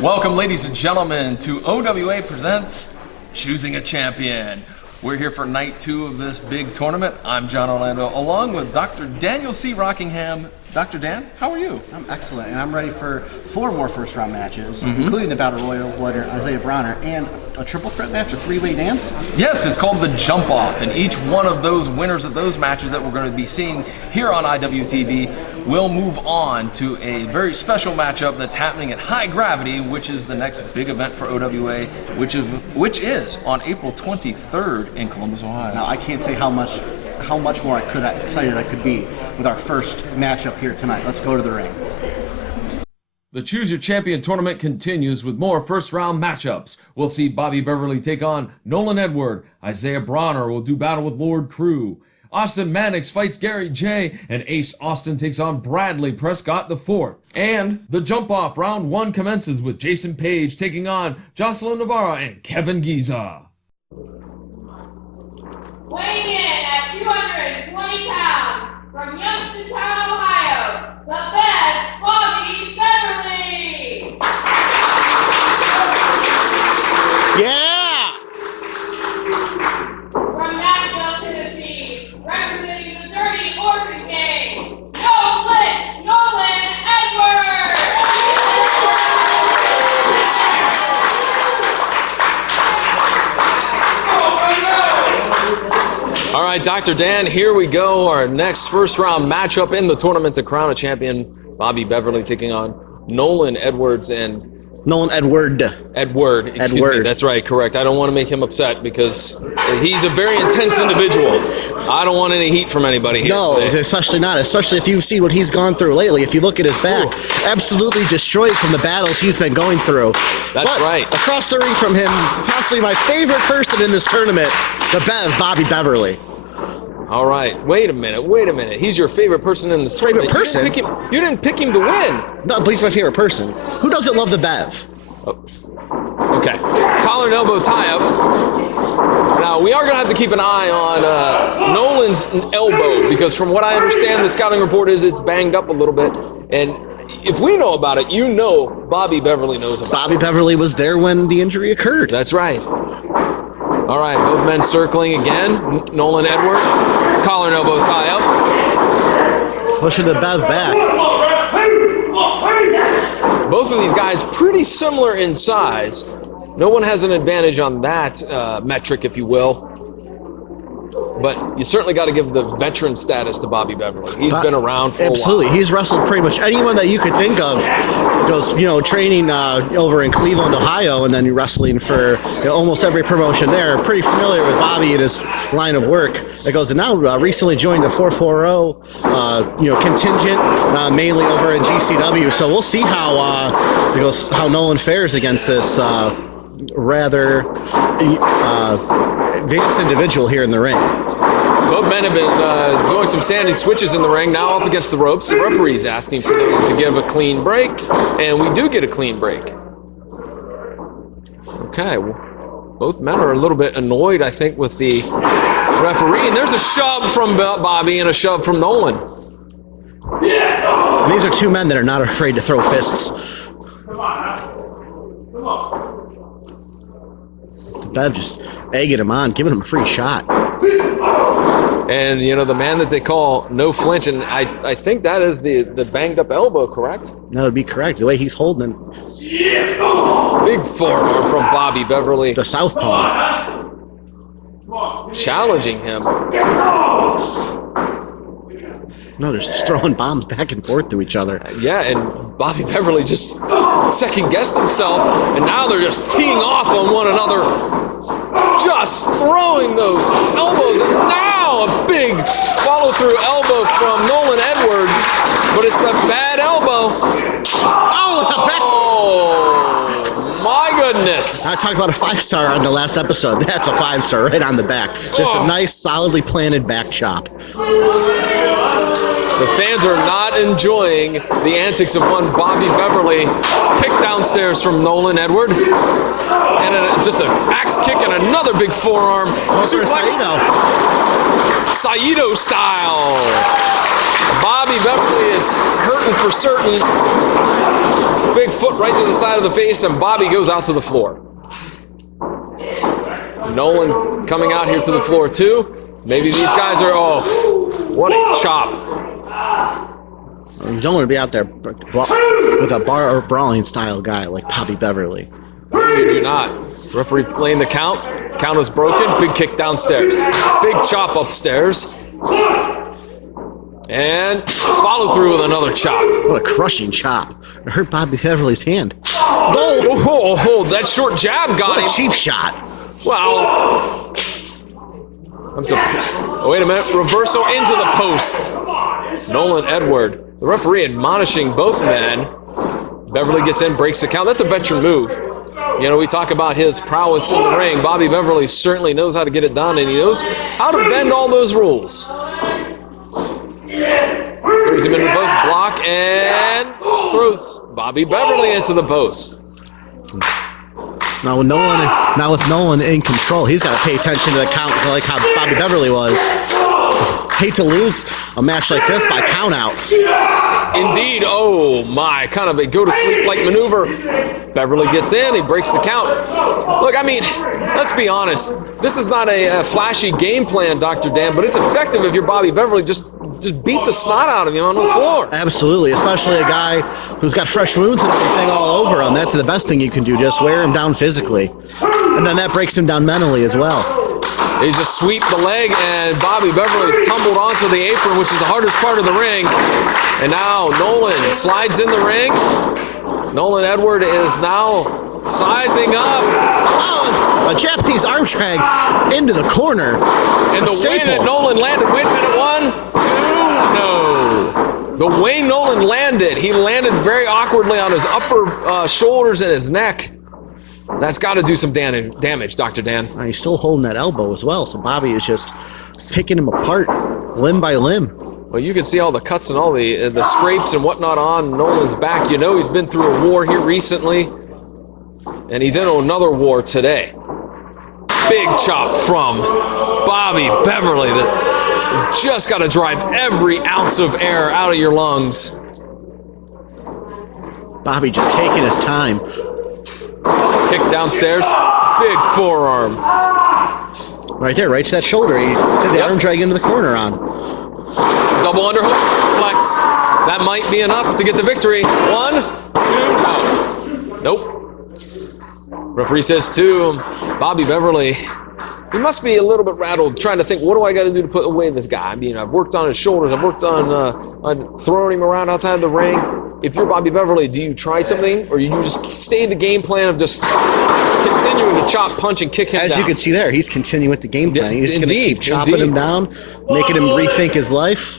Welcome, ladies and gentlemen, to OWA Presents Choosing a Champion. We're here for night 2 of this big tournament. I'm John Orlando, along with Dr. Daniel C. Rockingham. Dr. Dan, how are you? I'm excellent, and I'm ready for 4 more first-round matches, including the Battle Royal winner, Isaiah Bronner, and a triple threat match, a 3-way dance? Yes, it's called the Jump Off, and each one of those winners of those matches that we're going to be seeing here on IWTV will move on to a very special matchup that's happening at High Gravity, which is the next big event for OWA, which is on April 23rd in Columbus, Ohio. Now, I can't say how much more excited I could be with our first matchup here tonight. Let's go to the ring. The Choose Your Champion tournament continues with more first-round matchups. We'll see Bobby Beverly take on Nolan Edward. Isaiah Bronner will do battle with Lord Crew. Austin Mannix fights Gary J. And Ace Austin takes on Bradley Prescott IV. And the jump-off round 1 commences with Jason Page taking on Jocelyn Navarro and Kevin Giza. Weighing in at 220 pounds, from Youngstown, Ohio, the best Bobby Beverly! Yeah! From Nashville, Tennessee, representing the Dirty Orphan Gang, no flinch, Nolan Edwards! All right, Dr. Dan, here we go. Our next first-round matchup in the tournament to crown a champion. Bobby Beverly taking on Nolan Edwards and... Nolan Edward. Excuse me. That's right, correct. I don't want to make him upset because he's a very intense individual. I don't want any heat from anybody here today. Especially if you've seen what he's gone through lately. If you look at his back, absolutely destroyed from the battles he's been going through. That's right. Across the ring from him, possibly my favorite person in this tournament, the Bev, Bobby Beverly. All right, wait a minute. He's your favorite person in this tournament. Favorite person? You didn't pick him to win. No, but he's my favorite person. Who doesn't love the Bev? Oh. Okay, collar and elbow tie-up. Now, we are going to have to keep an eye on Nolan's elbow because from what I understand, the scouting report is it's banged up a little bit. And if we know about it, you know Bobby Beverly knows about it. Bobby Beverly was there when the injury occurred. That's right. All right, both men circling again. Nolan Edward, collar and elbow tie up. Pushing the Bev back. Both of these guys pretty similar in size. No one has an advantage on that metric, if you will. But you certainly got to give the veteran status to Bobby Beverly. He's been around for a while. Absolutely. He's wrestled pretty much anyone that you could think of. Goes, training over in Cleveland, Ohio, and then wrestling for almost every promotion there. Pretty familiar with Bobby and his line of work. It goes, and now recently joined the 440 contingent, mainly over in GCW. So we'll see how Nolan fares against this rather advanced individual here in the ring. Both men have been doing some standing switches in the ring, now up against the ropes. The referee's asking for them to give a clean break, and we do get a clean break. Okay, well, both men are a little bit annoyed, I think, with the referee. And there's a shove from Bobby and a shove from Nolan. And these are two men that are not afraid to throw fists. Bev just egging him on, giving him a free shot. And, the man that they call no flinch, and I think that is the banged up elbow, correct? That would be correct, the way he's holding him. Big forearm from Bobby Beverly. The southpaw. Challenging him. No, they're just throwing bombs back and forth to each other. Yeah, and Bobby Beverly just second-guessed himself, and now they're just teeing off on one another. Just throwing those elbows, and now a big follow-through elbow from Nolan Edward, but it's the bad elbow. Oh, my goodness. I talked about a 5-star on the last episode. That's a 5-star right on the back. Just a nice, solidly planted back chop. The fans are not enjoying the antics of one Bobby Beverly. Kick downstairs from Nolan Edward. And just an axe kick and another big forearm. Suplex. Saito style. Bobby Beverly is hurting for certain. big foot right to the side of the face, and Bobby goes out to the floor. Nolan coming out here to the floor too. Maybe these guys are, oh, what a chop. You don't want to be out there with a bar or brawling style guy like Bobby Beverly. You do not. Referee playing the count. Count is broken. Big kick downstairs. Big chop upstairs. And follow through with another chop. What a crushing chop. It hurt Bobby Beverly's hand. Oh, that short jab got What him. a cheap shot. Wow. Wait a minute. Reversal into the post. Nolan Edward. The referee admonishing both men. Beverly gets in, breaks the count. That's a veteran move. You know, we talk about his prowess in the ring. Bobby Beverly certainly knows how to get it done, and he knows how to bend all those rules. Throws him into the post, block, and throws Bobby Beverly into the post. Now with Nolan in control, he's got to pay attention to the count like how Bobby Beverly was. Hate to lose a match like this by count out. Indeed, oh my, kind of a go-to-sleep-like maneuver. Beverly gets in, he breaks the count. Look, I mean, let's be honest. This is not a flashy game plan, Dr. Dan, but it's effective if you're Bobby Beverly. Just beat the snot out of him on the floor. Absolutely, especially a guy who's got fresh wounds and everything all over him. That's the best thing you can do, just wear him down physically. And then that breaks him down mentally as well. He just sweep the leg, and Bobby Beverly tumbled onto the apron, which is the hardest part of the ring. And now Nolan slides in the ring. Nolan Edward is now sizing up. Oh, a Japanese arm drag into the corner. And the way that Nolan landed, wait a minute, 1, 2, no. The way Nolan landed, he landed very awkwardly on his upper shoulders and his neck. That's got to do some damage, Dr. Dan. He's still holding that elbow as well, so Bobby is just picking him apart, limb by limb. Well, you can see all the cuts and all the scrapes and whatnot on Nolan's back. You know he's been through a war here recently, and he's in another war today. Big chop from Bobby Beverly that has just got to drive every ounce of air out of your lungs. Bobby just taking his time. Kick downstairs, big forearm. Right there, right to that shoulder. He did the arm drag into the corner on. Double underhook, suplex. That might be enough to get the victory. 1, 2, no. Nope. Referee says 2. Bobby Beverly, he must be a little bit rattled, trying to think, what do I got to do to put away this guy? I mean, I've worked on his shoulders. I've worked on throwing him around outside the ring. If you're Bobby Beverly, do you try something, or you just stay the game plan of just continuing to chop, punch, and kick him down? As you can see there, he's continuing with the game plan. He's just going to keep chopping him down, making him rethink his life.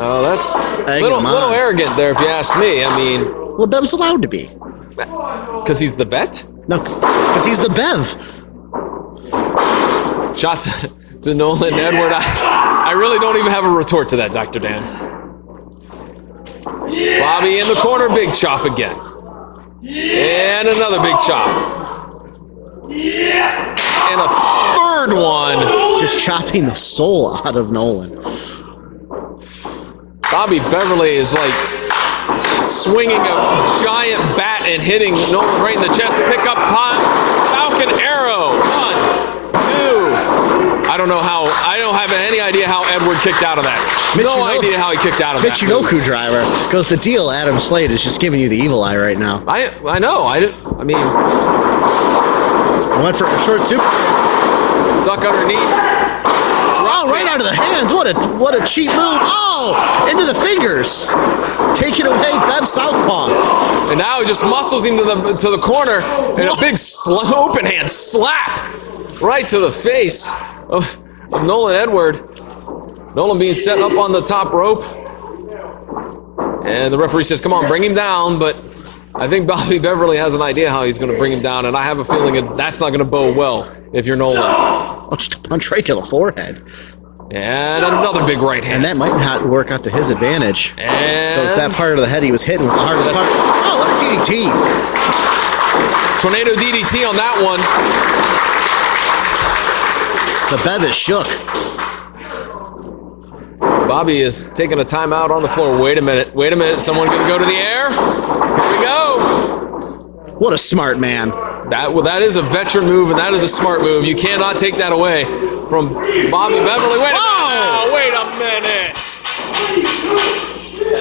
Oh, that's a little arrogant there, if you ask me. I mean... Well, Bev's allowed to be. Because he's the vet? No, because he's the Bev. Shot to Nolan Edward. I really don't even have a retort to that, Dr. Dan. Bobby in the corner, big chop again. And another big chop. And a third one. Just chopping the soul out of Nolan. Bobby Beverly is like swinging a giant bat and hitting Nolan right in the chest. Pick up Falcon Arrow. 1, 2. I don't have any idea how Edward kicked out of that. No idea how he kicked out of that. Michinoku driver. Goes the deal. Adam Slade is just giving you the evil eye right now. I know. I mean, went for a short super. Duck underneath. Oh, right out of the hands. What a cheap move. Oh, into the fingers. Taking away Bev Southpaw. And now he just muscles him to the corner and a big open hand slap right to the face of Nolan Edward. Nolan being set up on the top rope. And the referee says, come on, bring him down. But I think Bobby Beverly has an idea how he's going to bring him down. And I have a feeling that's not going to bode well if you're Nolan. Oh, just a punch right to the forehead. And another big right hand. And that might not work out to his advantage. And because that part of the head he was hitting was the hardest part. Oh, what a DDT. Tornado DDT on that one. The Bev is shook. Bobby is taking a timeout on the floor. Wait a minute. Someone gonna go to the air? Here we go. What a smart man. That is a veteran move, and that is a smart move. You cannot take that away from Bobby Beverly. Wait a minute.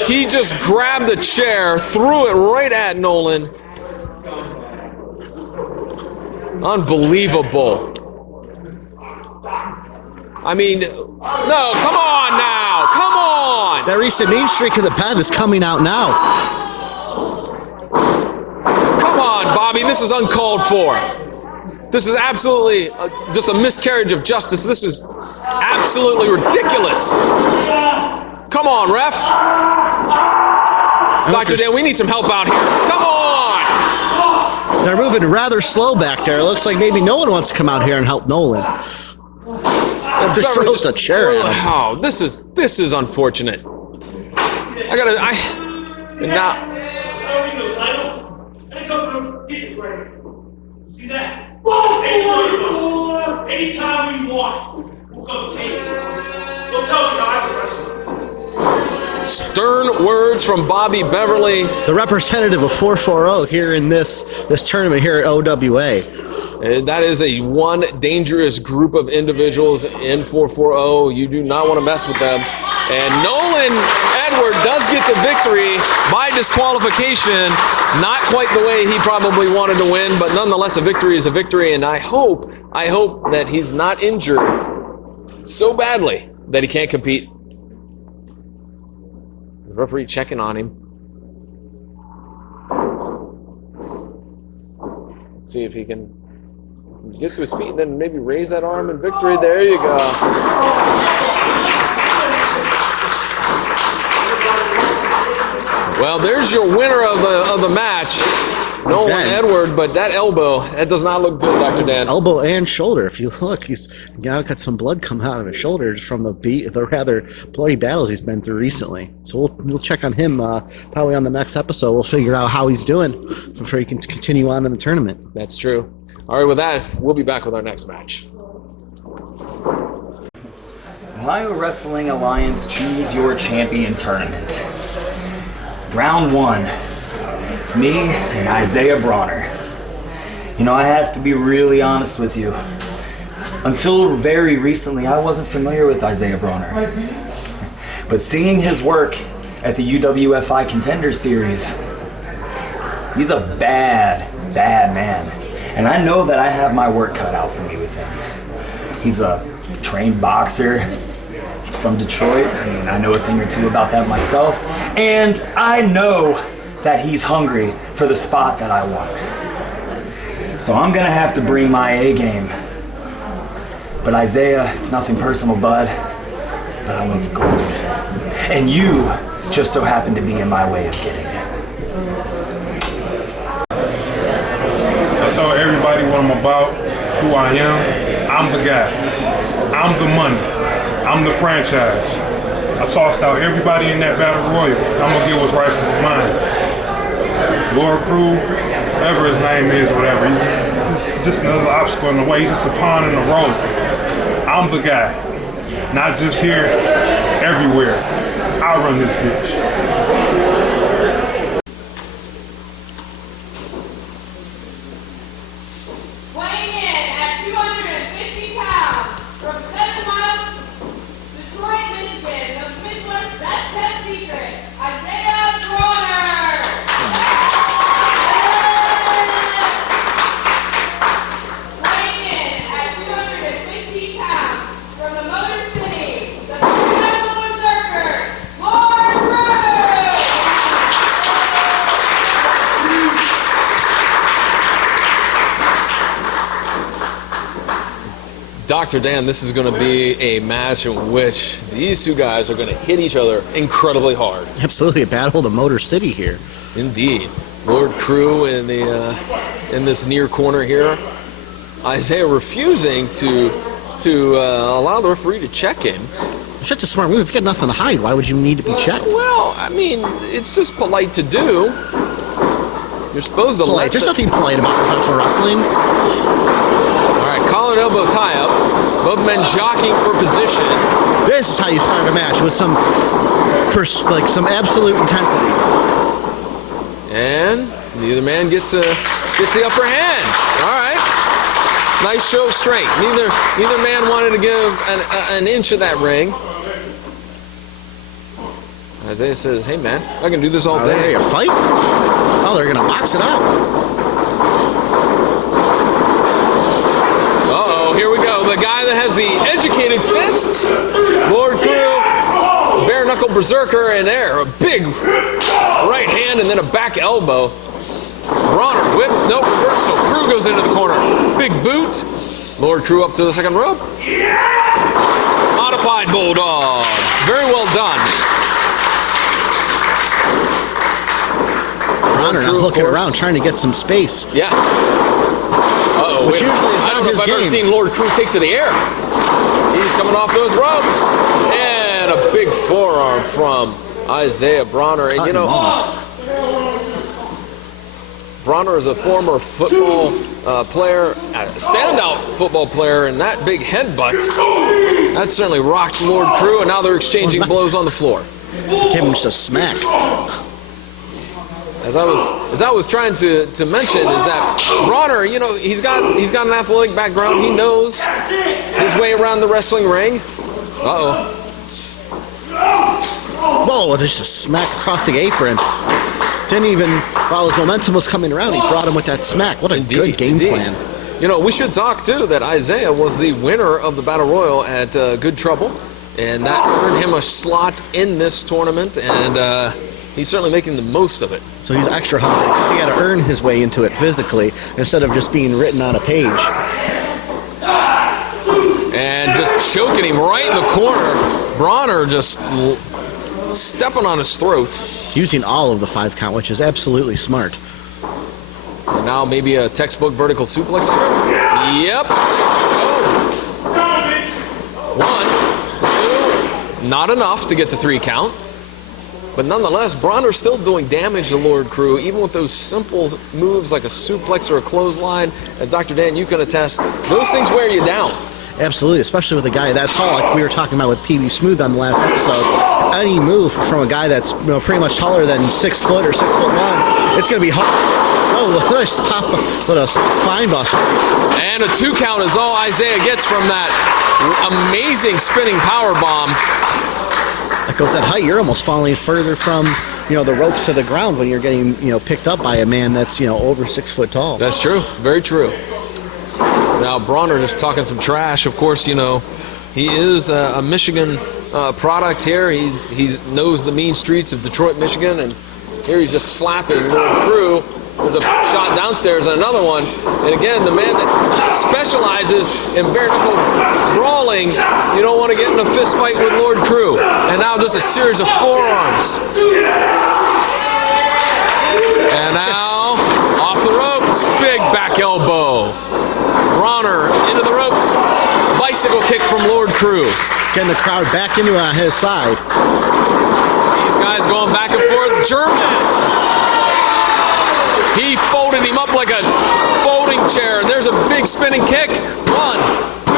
He just grabbed the chair, threw it right at Nolan. Unbelievable. I mean, no, come on now. Come on. That recent mean streak of the Bev is coming out now. Come on, Bobby. This is uncalled for. This is absolutely just a miscarriage of justice. This is absolutely ridiculous. Come on, ref. Dr. Dan, we need some help out here. Come on. They're moving rather slow back there. It looks like maybe no one wants to come out here and help Nolan. Just throws a chair at him. Oh, this is unfortunate. Now. See that? Anytime we want, we'll come take it. Don't tell me I was wrestling. Stern words from Bobby Beverly. The representative of 440 here in this tournament here at OWA. That is one dangerous group of individuals in 440. You do not want to mess with them. And Nolan Edward does get the victory by disqualification. Not quite the way he probably wanted to win, but nonetheless, a victory is a victory. And I hope that he's not injured so badly that he can't compete. The referee checking on him. Let's see if he can get to his feet and then maybe raise that arm in victory. There you go. Well, there's your winner of the match, Nolan Edward, but that elbow, that does not look good, Dr. Dan. Elbow and shoulder. If you look, he's now got some blood coming out of his shoulders from the rather bloody battles he's been through recently. So we'll check on him probably on the next episode. We'll figure out how he's doing before he can continue on in the tournament. That's true. All right, with that, we'll be back with our next match. Ohio Wrestling Alliance Choose Your Champion Tournament. Round 1. It's me and Isaiah Bronner. You know, I have to be really honest with you. Until very recently, I wasn't familiar with Isaiah Bronner. But seeing his work at the UWFI Contender Series, he's a bad man. And I know that I have my work cut out for me with him. He's a trained boxer. He's from Detroit. I mean, I know a thing or two about that myself. And I know that he's hungry for the spot that I want. So I'm gonna have to bring my A game. But Isaiah, it's nothing personal, bud, but I want the gold. And you just so happen to be in my way of getting it. I tell everybody what I'm about, who I am. I'm the guy. I'm the money. I'm the franchise. I tossed out everybody in that battle royal. I'm gonna get what's rightfully mine. Lord Crew, whatever his name is, whatever. He's just another obstacle in the way. He's just a pawn in the road. I'm the guy. Not just here, everywhere. I run this bitch. Weighing in at 250 pounds from 7 miles, Detroit, Michigan, the Midwest That's Kept Secret, Isaiah Bronner. Weighing in at 250 pounds from the Motor City, the National Berserker, Lord Crew. Dr. Dan, this is going to be a match in which these two guys are going to hit each other incredibly hard. Absolutely a battle of the Motor City here. Indeed. Lord Crew in this near corner here. Isaiah refusing to allow the referee to check him. Such a smart move. If you got nothing to hide, why would you need to be checked? Well, I mean, it's just polite to do. You're supposed to Polite. There's nothing polite about professional wrestling. All right, collar and elbow tie up. Both men jockeying for position. This is how you start a match, with some absolute intensity. And neither man gets the upper hand. All right. Nice show of strength. Neither man wanted to give an inch of that ring. Isaiah says, hey man, I can do this all Are they day. ready to fight? Oh, they're gonna box it out. Uh-oh, here we go. The guy that has the educated fists, Lord Crew, bare knuckle berserker, and there, a big right hand and then a back elbow. Bronner whips, no reversal. Crew goes into the corner. Big boot. Lord Crew up to the second rope. Modified bulldog. Very well done. Bronner now Crew, of looking course. around, trying to get some space. Yeah. Uh-oh. Which usually is I not don't know his if I've ever game. seen Lord Crew take to the air. He's coming off those ropes. And a big forearm from Isaiah Bronner. And Cut you know, him off. Bronner is a former football player, a standout football player, and that big headbutt, that certainly rocked Lord Crew, and now they're exchanging blows on the floor. Give him just a smack. As I was trying to mention is that Bronner, you know, he's got an athletic background. He knows his way around the wrestling ring. Uh-oh. Whoa, just a smack across the apron. Didn't even, while his momentum was coming around, he brought him with that smack. What a good game plan. You know, we should talk, too, that Isaiah was the winner of the Battle Royal at Good Trouble, and that earned him a slot in this tournament, and he's certainly making the most of it. So he's extra hungry because he got to earn his way into it physically instead of just being written on a page. And just choking him right in the corner. Bronner just stepping on his throat. Using all of the 5 count, which is absolutely smart. And now maybe a textbook vertical suplex here. Yep. Oh. 1, 2. Not enough to get the 3 count. But nonetheless, Bronner's still doing damage to Lord Crew, even with those simple moves like a suplex or a clothesline. And Dr. Dan, you can attest, those things wear you down. Absolutely, especially with a guy that tall, like we were talking about with PB Smooth on the last episode. Any move from a guy that's pretty much taller than 6 foot or 6'1", it's going to be hard. Oh, what a spine buster. And a 2 count is all Isaiah gets from that amazing spinning power bomb. That goes that height, you're almost falling further from the ropes to the ground when you're getting picked up by a man that's over 6 foot tall. That's true. Very true. Now Bronner just talking some trash. Of course, he is a Michigan product here. He knows the mean streets of Detroit, Michigan, and here he's just slapping Lord Crew. There's a shot downstairs and another one. And again, the man that specializes in bare knuckle brawling, you don't want to get in a fist fight with Lord Crew. And now just a series of forearms. And now off the ropes, big back elbow. Bronner into the ropes, bicycle kick from Lord Crew. Getting the crowd back into on his side. These guys going back and forth. German. He folded him up like a folding chair. There's a big spinning kick. 1, 2.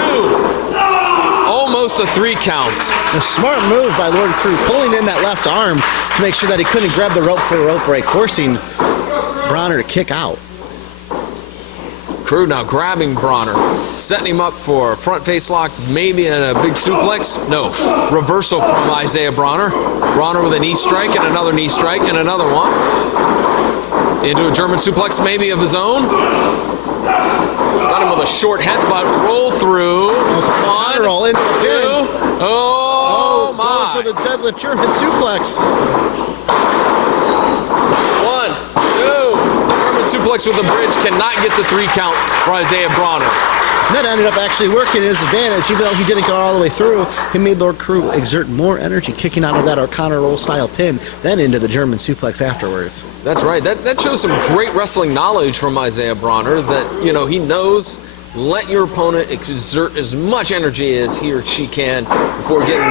Almost a 3 count. A smart move by Lord Crew, pulling in that left arm to make sure that he couldn't grab the rope for a rope break, forcing Bronner to kick out. Crew now grabbing Bronner, setting him up for a front face lock, maybe a big suplex. No, reversal from Isaiah Bronner. Bronner with a knee strike and another knee strike and another one. Into a German suplex maybe of his own. Got him with a short headbutt, roll through. 1, Roll in. 2. Oh my. Going for the deadlift German suplex. 1, 2. German suplex with a bridge cannot get the 3 count for Isaiah Bronner. That ended up actually working to his advantage. Even though he didn't go all the way through, he made Lord Crew exert more energy kicking out of that O'Connor roll style pin, then into the German suplex afterwards. That's right. That shows some great wrestling knowledge from Isaiah Bronner that, he knows let your opponent exert as much energy as he or she can before getting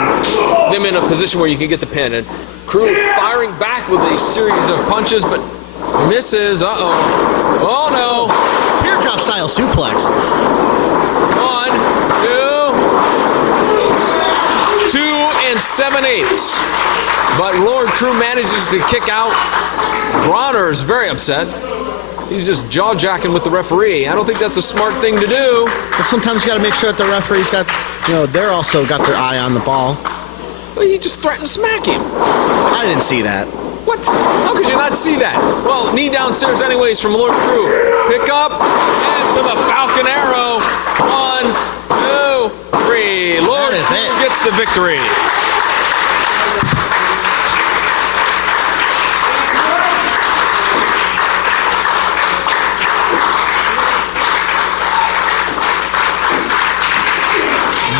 them in a position where you can get the pin. And Crew firing back with a series of punches, but misses. Uh-oh. Oh, no. Teardrop style suplex. 1, 2. 7/8. But Lord Crew manages to kick out. Bronner is very upset. He's just jaw-jacking with the referee. I don't think that's a smart thing to do. But sometimes you got to make sure that the referee's got, they're also got their eye on the ball. Well, he just threatened to smack him. I didn't see that. What? How could you not see that? Well, knee downstairs anyways from Lord Crew. Pick up and to the Falcon Arrow. 1, 2, 3. Lord Crew gets the victory.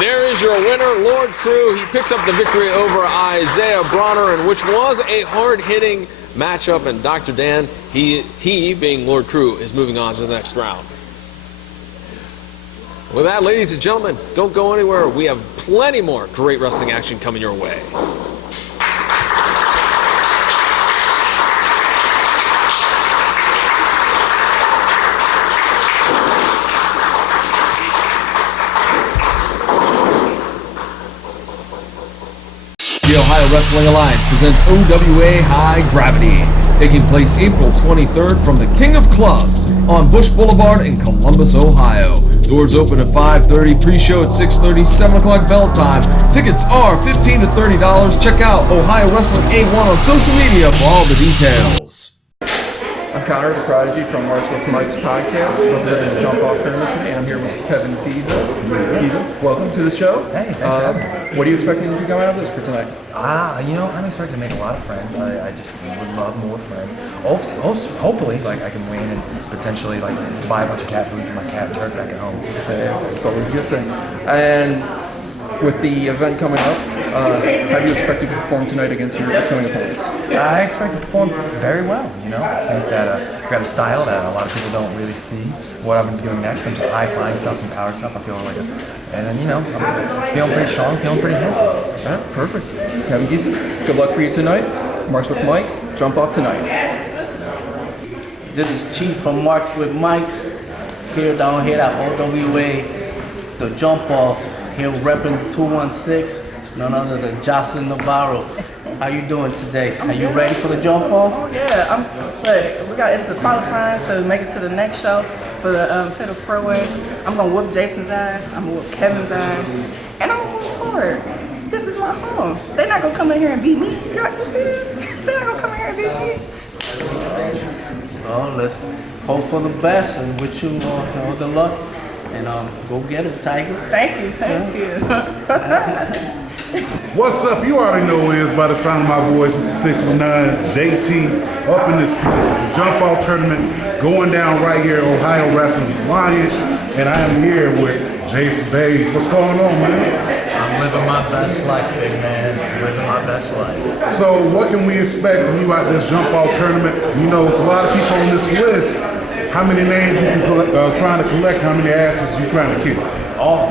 There is your winner, Lord Crew. He picks up the victory over Isaiah Bronner, and which was a hard-hitting matchup. And Dr. Dan, he being Lord Crew, is moving on to the next round. With that, ladies and gentlemen, don't go anywhere. We have plenty more great wrestling action coming your way. The Ohio Wrestling Alliance presents OWA High Gravity, taking place April 23rd from the King of Clubs on Bush Boulevard in Columbus, Ohio. Doors open at 5:30, pre-show at 6:30, 7 o'clock bell time. Tickets are $15 to $30. Check out Ohio Wrestling A1 on social media for all the details. I'm Connor, the Prodigy from March with Mike's podcast, representing the Jump Off Tournament today. I'm here with Kevin Diesel. Diesel, welcome to the show. Hey, thanks for having me. What are you expecting to come out of this for tonight? I'm expecting to make a lot of friends. I just would love more friends. Hopefully, I can win and potentially buy a bunch of cat food for my cat and turd back at home. It's always a good thing. And with the event coming up, how do you expect to perform tonight against your upcoming opponents? I expect to perform very well. I think that I've got a style that a lot of people don't really see. What I'm going to be doing next, some high-flying stuff, some power stuff. I'm feeling I'm feeling pretty strong, feeling pretty handsome. All right, perfect. Kevin Giese, good luck for you tonight. Marks with Mike's, Jump Off tonight. This is Chief from Marks with Mike's, here down here at OWA, the Jump Off, here repping 216, none other than Jocelyn Navarro. How you doing today? Are you ready for the Jump Off? Oh yeah, it's the qualifying to make it to the next show for the Fatal Four-Way. I'm gonna whoop Jason's ass, I'm gonna whoop Kevin's ass, and I'm gonna move forward. This is my home. They're not gonna come in here and beat me. You serious? They're not gonna come in here and beat me. Well, let's hope for the best and wish you all the luck. And go get it, Tiger. Thank you. What's up? You already know who it is by the sound of my voice, Mr. 619, JT, up in this place. It's a jump off tournament going down right here at Ohio Wrestling Alliance, and I am here with Jason Bays. What's going on, man? I'm living my best life, big man. Living my best life. So what can we expect from you at this jump off tournament? There's a lot of people on this list. How many names you trying to collect? How many asses you trying to kick? Oh,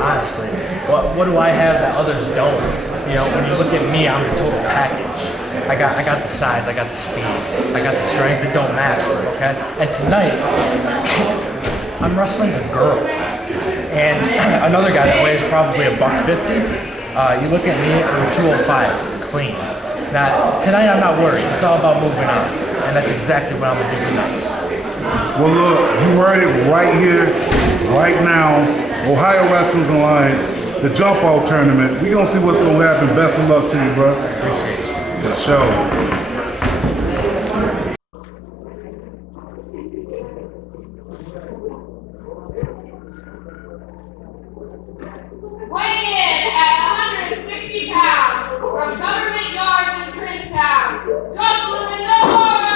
honestly, what do I have that others don't? When you look at me, I'm the total package. I got the size, I got the speed, I got the strength. It don't matter, okay? And tonight, I'm wrestling a girl, and another guy that weighs probably $150. You look at me, I'm 205, clean. Now tonight, I'm not worried. It's all about moving on, and that's exactly what I'm gonna do tonight. Well, look, you heard it right here, right now. Ohio Wrestling Alliance, the Jump Off Tournament. We're going to see what's going to happen. Best of luck to you, bro. Appreciate you. For sure. Weighing in at 160 pounds from Government Yards in Trenchtown, Jocelyn Navarro!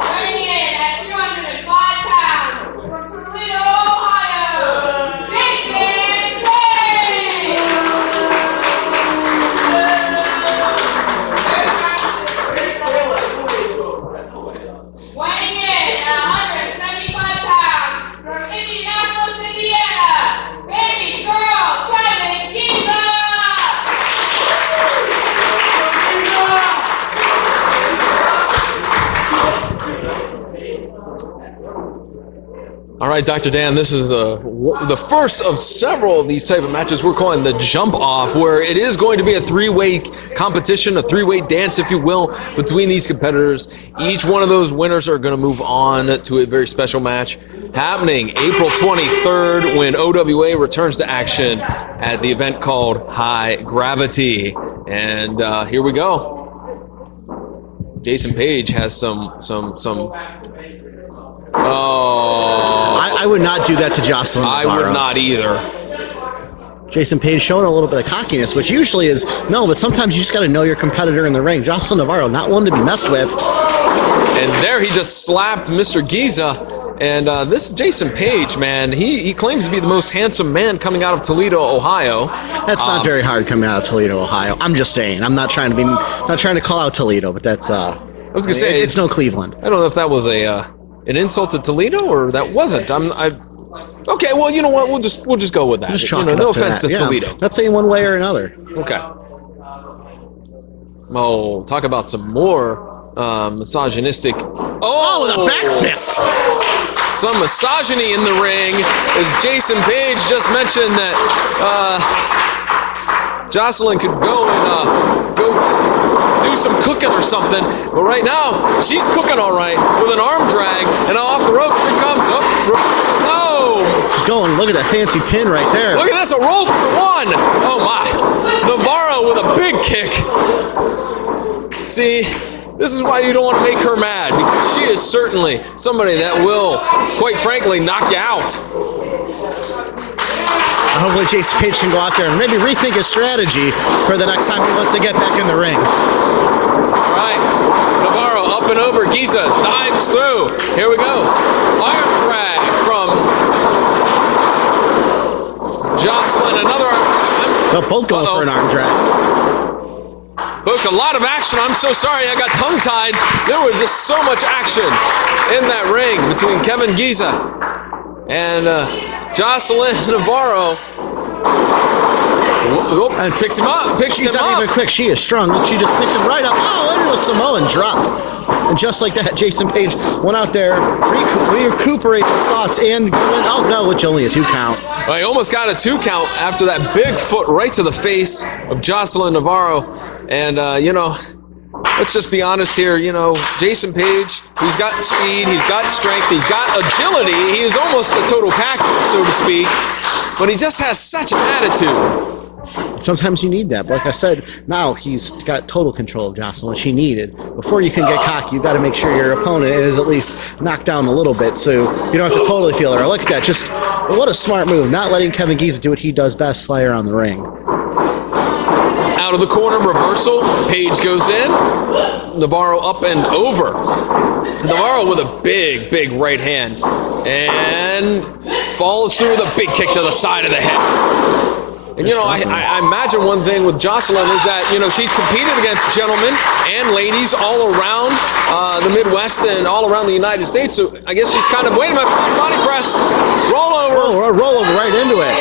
Weighing in at 205 pounds from Toledo, Ohio, Jason Bays! right, Dr. Dan, this is the first of several of these type of matches we're calling the jump off, where it is going to be a three-way competition, a three-way dance, if you will, between these competitors. Each one of those winners are going to move on to a very special match happening April 23rd when OWA returns to action at the event called High Gravity. And here we go. Jason Page has some. Oh. I would not do that to Jocelyn Navarro. I would not either. Jason Page showing a little bit of cockiness, which usually is no, but sometimes you just got to know your competitor in the ring. Jocelyn Navarro, not one to be messed with. And there he just slapped Mr. Giza. And this Jason Page, man, he claims to be the most handsome man coming out of Toledo, Ohio. That's not very hard coming out of Toledo, Ohio. I'm just saying. I'm not trying to call out Toledo, but that's. I was gonna say it's no Cleveland. I don't know if that was an insult to Toledo or that wasn't. Okay, well, you know what? We'll just go with that. Just chalk it no up offense to to that. Toledo. Not saying one way or another. Okay. Oh, talk about some more misogynistic. Oh, the back fist. Some misogyny in the ring, as Jason Page just mentioned that Jocelyn could go do some cooking or something, but right now she's cooking all right with an arm drag, and off the ropes here comes no. She's going. Look at that fancy pin right there. Look at this, a roll for one. Oh my, Navarro with a big kick. See, this is why you don't want to make her mad, because she is certainly somebody that will, quite frankly, knock you out. Hopefully Jason Page can go out there and maybe rethink his strategy for the next time he wants to get back in the ring. All right, Navarro up and over. Giza dives through. Here we go. Arm drag from Jocelyn. Another arm. They're both going for an arm drag. Folks, a lot of action. I'm so sorry I got tongue-tied. There was just so much action in that ring between Kevin Giza and Jocelyn Navarro. Picks him up. She's not even quick. She is strong. Look, she just picked him right up. Oh, into a Samoan drop. And just like that, Jason Page went out there, recuperated his thoughts, and went, oh no, it's only a 2 count. Well, he almost got a 2 count after that big foot right to the face of Jocelyn Navarro. And, let's just be honest here. Jason Page, he's got speed, he's got strength, he's got agility. He is almost a total package, so to speak. But he just has such an attitude. Sometimes you need that. But like I said, now he's got total control of Jocelyn, which he needed. Before you can get cocky, you've got to make sure your opponent is at least knocked down a little bit, so you don't have to totally feel her. Look at that. Just what a smart move. Not letting Kevin Giza do what he does best, slay her on the ring. Out of the corner, reversal. Page goes in. Navarro up and over. Navarro with a big right hand. And follows through with a big kick to the side of the head. And, I imagine one thing with Jocelyn is that, she's competed against gentlemen and ladies all around the Midwest and all around the United States. So I guess she's kind of, wait a minute, body press, roll over. Roll over right into it.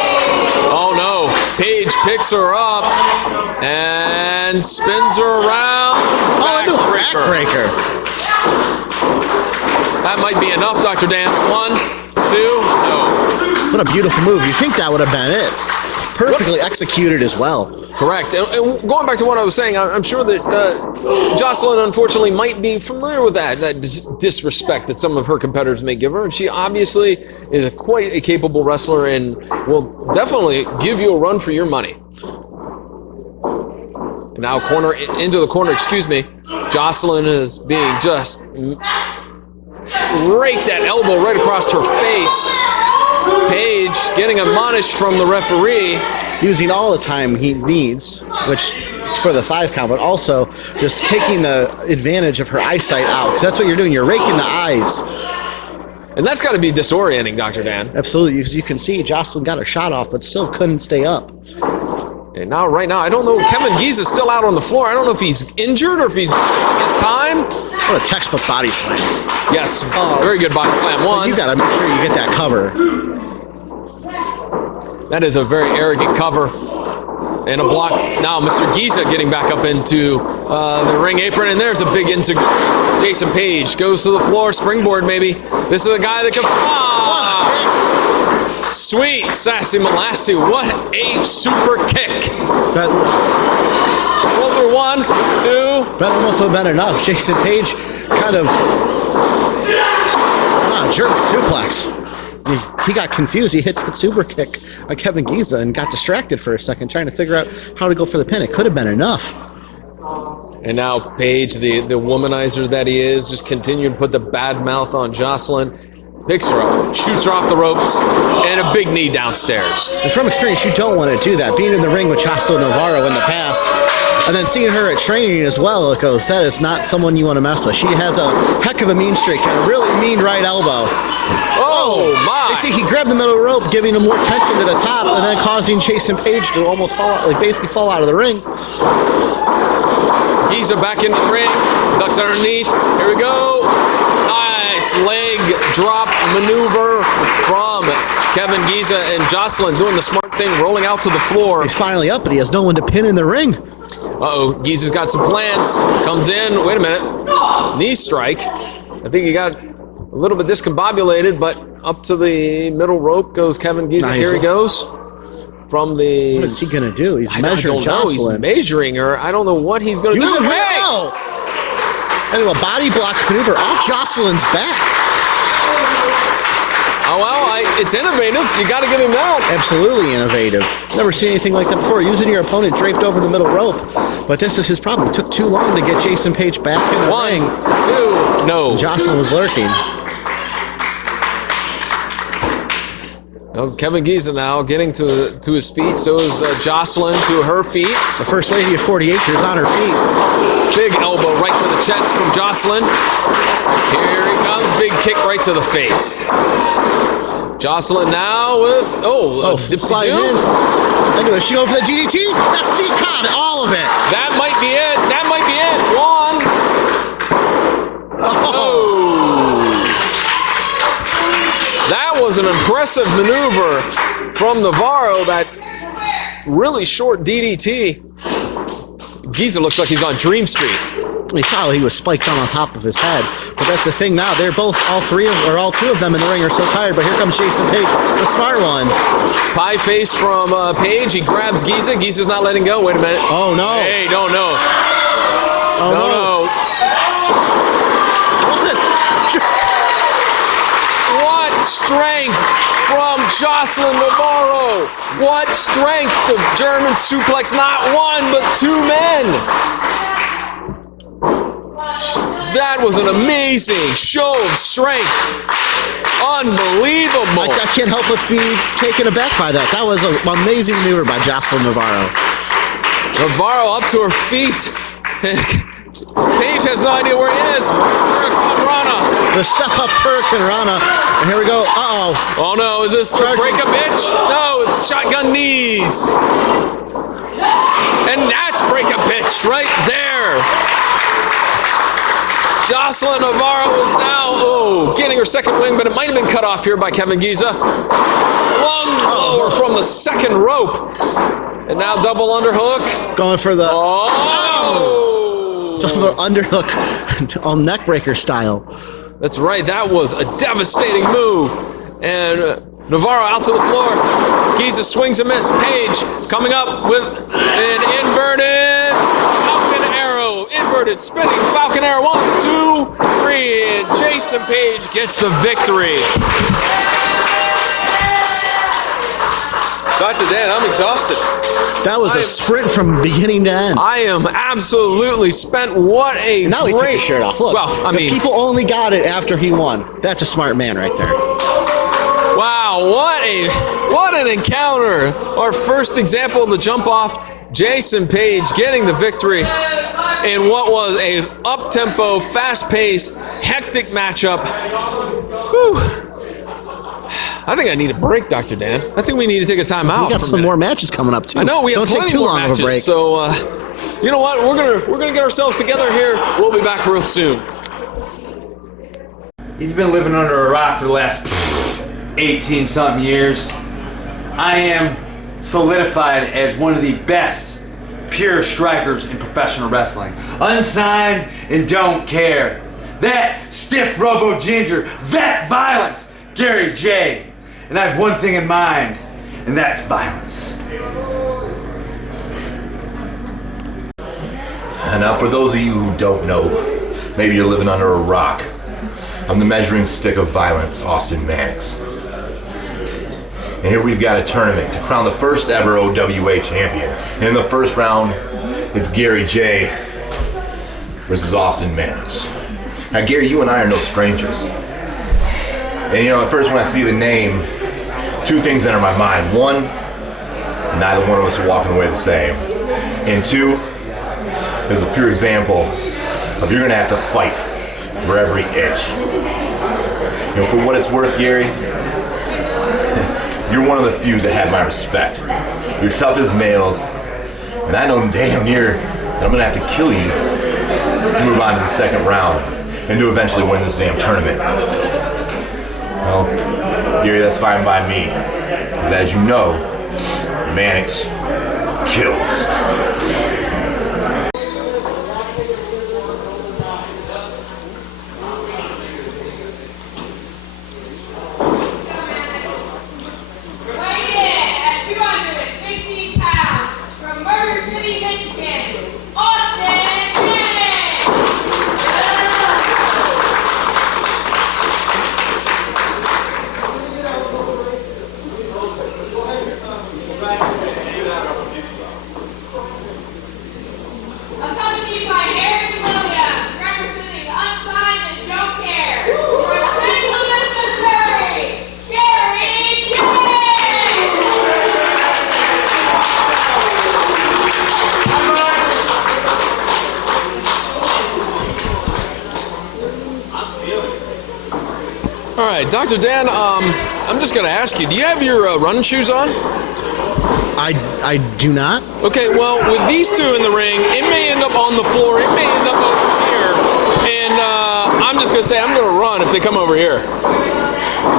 Oh, no. Page picks her up and spins her around. Into a backbreaker. That might be enough, Dr. Dan. 1, 2, no. What a beautiful move. You think that would have been it. Perfectly executed as well. Correct. And going back to what I was saying, I'm sure that Jocelyn, unfortunately, might be familiar with that disrespect that some of her competitors may give her. And she obviously is quite a capable wrestler and will definitely give you a run for your money. Now into the corner, Jocelyn is being just raked that elbow right across her face. Page getting admonished from the referee. Using all the time he needs, which for the 5 count, but also just taking the advantage of her eyesight out. That's what you're doing. You're raking the eyes. And that's got to be disorienting, Dr. Dan. Absolutely, because you can see Jocelyn got her shot off, but still couldn't stay up. And right now, I don't know. Kevin Giza is still out on the floor. I don't know if he's injured or if he's time. What a textbook body slam. Yes, very good body slam. One. You got to make sure you get that cover. That is a very arrogant cover. And a block. Now Mr. Giza getting back up into the ring apron, and there's a big Jason Page goes to the floor, springboard maybe. This is the guy that can. Sweet Sassy Molassie, what a super kick. Roll through 1, 2. That almost would have been enough. Jason Page kind of German suplex. He got confused. He hit the super kick on Kevin Giza and got distracted for a second trying to figure out how to go for the pin. It could have been enough. And now Page, the womanizer that he is, just continued to put the bad mouth on Jocelyn. Picks her up, shoots her off the ropes, and a big knee downstairs. And from experience, you don't want to do that. Being in the ring with Jocelyn Navarro in the past, and then seeing her at training as well, it goes, that is not someone you want to mess with. She has a heck of a mean streak and a really mean right elbow. Oh my! You see, he grabbed the middle rope, giving him more tension to the top, and then causing Jason Page to almost fall out, like basically fall out of the ring. Giza back into the ring, ducks underneath. Here we go. Nice leg drop maneuver from Kevin Giza, and Jocelyn doing the smart thing, rolling out to the floor. He's finally up, but he has no one to pin in the ring. Uh-oh, Giza's got some plans. Comes in, wait a minute. Knee strike. I think he got a little bit discombobulated, but up to the middle rope goes Kevin Giza. Nice. Here he goes. From the... What is he going to do? He's measuring I don't know. Jocelyn. He's measuring her. I don't know what he's going to do. Using her Hey! now. And a body block maneuver off Jocelyn's back. Oh, well, it's innovative. You got to give him that. Absolutely innovative. Never seen anything like that before. Using your opponent draped over the middle rope. But this is his problem. It took too long to get Jason Page back in the ring. 1, 2, no. Jocelyn was lurking. Well, Kevin Giza now getting to his feet. So is Jocelyn to her feet. The First Lady of 40 Acres on her feet. Big elbow right to the chest from Jocelyn. Here he comes. Big kick right to the face. Jocelyn now with, sliding in. Into it. She go for the DDT. That's C-Con, all of it. That might be it. That might be it. 1. Oh. That was an impressive maneuver from Navarro. That really short DDT. Giza looks like he's on Dream Street. We saw he was spiked on top of his head. But that's the thing now. They're both, all two of them in the ring are so tired. But here comes Jason Page, the smart one. Pie face from Page. He grabs Giza. Giza's not letting go. Wait a minute. Oh, no. Hey, no. Oh, no. What strength from Jocelyn Navarro. What strength. The German suplex. Not one, but 2 men. That was an amazing show of strength. Unbelievable. I can't help but be taken aback by that. That was an amazing maneuver by Jocelyn Navarro. Navarro up to her feet. Page has no idea where he is. Hurricane Rana. The step up Hurricane Rana. And here we go. Uh-oh. Oh no, is this the break a bitch? No, it's shotgun knees. And that's break a bitch right there. Jocelyn Navarro is now, getting her second wing, but it might have been cut off here by Kevin Giza. Lung blower from the second rope. And now double underhook. Going for the double Oh! underhook on neckbreaker style. That's right, that was a devastating move. And Navarro out to the floor. Giza swings a miss. Page coming up with an inverted Falcon Arrow. Inverted spinning Falcon Arrow. 1, 2, 3. And Jason Page gets the victory. Dr. Dan, I'm exhausted. That was a sprint from beginning to end. I am absolutely spent. What a now he took his shirt off. Look, well, I mean, people only got it after he won. That's a smart man right there. Wow, what an encounter. Our first example of the jump off. Jason Page getting the victory in what was a up-tempo, fast-paced, hectic matchup. Whew. I think I need a break, Dr. Dan. I think we need to take a time out. We got some more matches coming up too. I know we have Don't take too more long matches, of a break. So, you know what? We're gonna get ourselves together here. We'll be back real soon. He's been living under a rock for the last 18-something years. I am solidified as one of the best pure strikers in professional wrestling. Unsigned and don't care. that stiff robo ginger, that violence, Gary J. And I have one thing in mind, and that's violence. And now for those of you who don't know, maybe you're living under a rock, I'm the measuring stick of violence, Austin Mannix. And here we've got a tournament to crown the first ever OWA champion. And in the first round, it's Gary J versus Austin Mannix. Now Gary, you and I are no strangers. And at first when I see the name, two things enter my mind. One, neither one of us are walking away the same. And two, is a pure example of you're gonna have to fight for every inch. For what it's worth, Gary, you're one of the few that have my respect. You're tough as nails, and I know damn near that I'm gonna have to kill you to move on to the second round and to eventually win this damn tournament. Well, Gary, that's fine by me, because as you know, Mannix kills. All right, Dr. Dan, I'm just going to ask you, do you have your running shoes on? I do not. Okay, well, with these two in the ring, it may end up on the floor, it may end up over here, and I'm just going to say I'm going to run if they come over here.